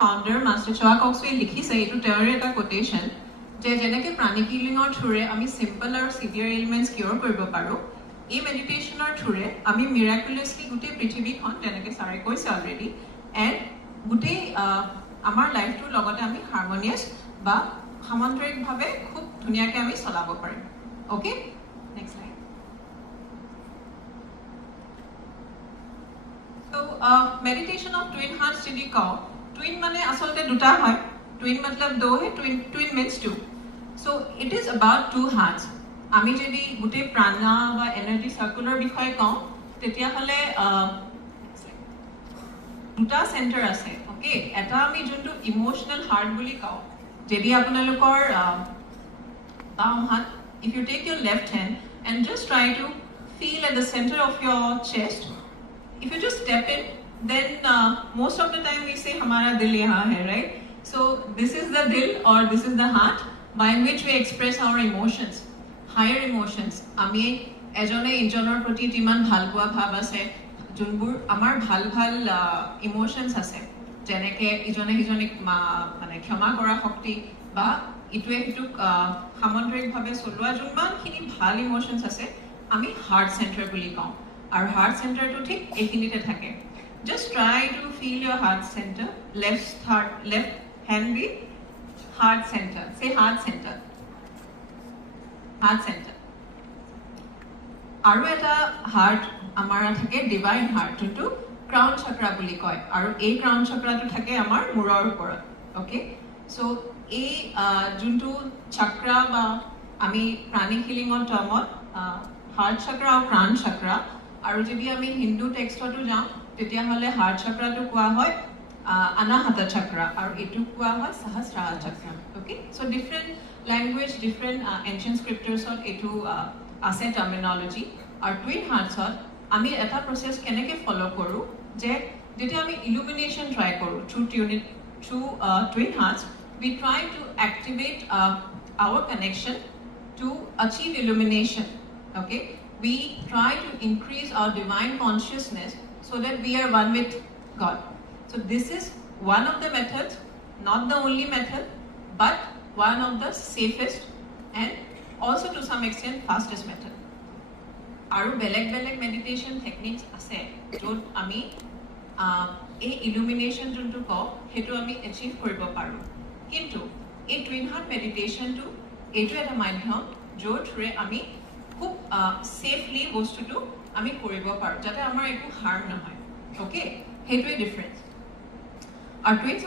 Founder master চোৱা কক্সৱে লিখিছে এইটো তেওঁৰ এটা কোটেশ্যন যে যেনেকৈ প্ৰাণিক হিলিঙৰ থ্ৰুৰে আমি চিম্পল আৰু চিভিয়াৰ এলিমেণ্টছ কিয়ৰ কৰিব পাৰোঁ এই মেডিটেশ্যনৰ থ্ৰুৰে আমি মিৰাকুলাছলি গোটেই পৃথিৱীখন তেনেকৈ ছাৰে কৈছে অলৰেডি এণ্ড গোটেই আমাৰ লাইফটোৰ লগতে আমি হাৰমনিয়াছ বা সামন্তৰিকভাৱে খুব ধুনীয়াকৈ আমি চলাব পাৰিম okay next line so' meditation of twin hearts যদি কওঁ টুইন মানে আচলতে দুটা হয় টুইন মতলব দো হে twin means two so' it is about two hearts আমি যদি গোটেই প্ৰাণা বা এনাৰ্জি চাৰ্কুলৰ বিষয়ে কওঁ তেতিয়াহ'লে দুটা চেণ্টাৰ আছে অ'কে এটা আমি যোনটো ইম'চনেল হাৰ্ট বুলি কওঁ যদি আপোনালোকৰ বাওঁ হাত if you take your left hand and just try to feel at the centre of your chest if you just step in then most of the time we say hamara dil yahan hai right so this is the dil or this is the heart by which we express our emotions higher emotions ami ejone injoner proti timan bhal poa bhab ase junbur amar bhal emotions ase jeneke ijone hijonik mane khama kora shokti ba itue hituk samontorik bhabe solwa junman khini bhal emotions ase ami heart center buli kau our heart center to ঠিক এইখিনিতে থাকে just try to feel your heart center left hand be heart center say heart center আৰু এটা heart আমাৰ থাকে divine heart যোনটো crown chakra বুলি কয় আৰু এই crown chakra টো থাকে আমাৰ মূৰৰ ওপৰত okay so এই যোনটো chakra বা আমি প্ৰাণিক হিলিঙৰ টাৰ্মত heart chakra আৰু crown chakra আৰু যদি আমি হিন্দু টেক্সটতো যাওঁ তেতিয়াহ'লে হাৰ্ট চক্ৰাটো কোৱা হয় অনাহত চক্ৰা আৰু এইটো কোৱা হয় Sahasrar chakra okay so' different language different ancient স্ক্ৰিপ্টাৰ্ছত এইটো আছে টাৰ্মিনলজি আৰু টুইন হাৰ্টছত আমি এটা প্ৰচেছ কেনেকৈ ফ'ল' কৰোঁ যে যেতিয়া আমি ইলুমিনেশ্যন ট্ৰাই কৰোঁ through twin hearts we try to activate our connection to achieve illumination okay we try to increase our divine consciousness so that we are one with God. So this is one of the methods, not the only method, but one of the safest and also to some extent fastest method. Aru beleg meditation techniques ase jot ami a illumination juntu ko hetu ami achieve koribo paru. Kintu a twin heart meditation to etu eta madhyam jot re ami খুব safely বস্তুটো আমি কৰিব পাৰোঁ যাতে আমাৰ একো harm নহয় okay সেইটোৱে ডিফাৰেঞ্চ আৰু টুইনছ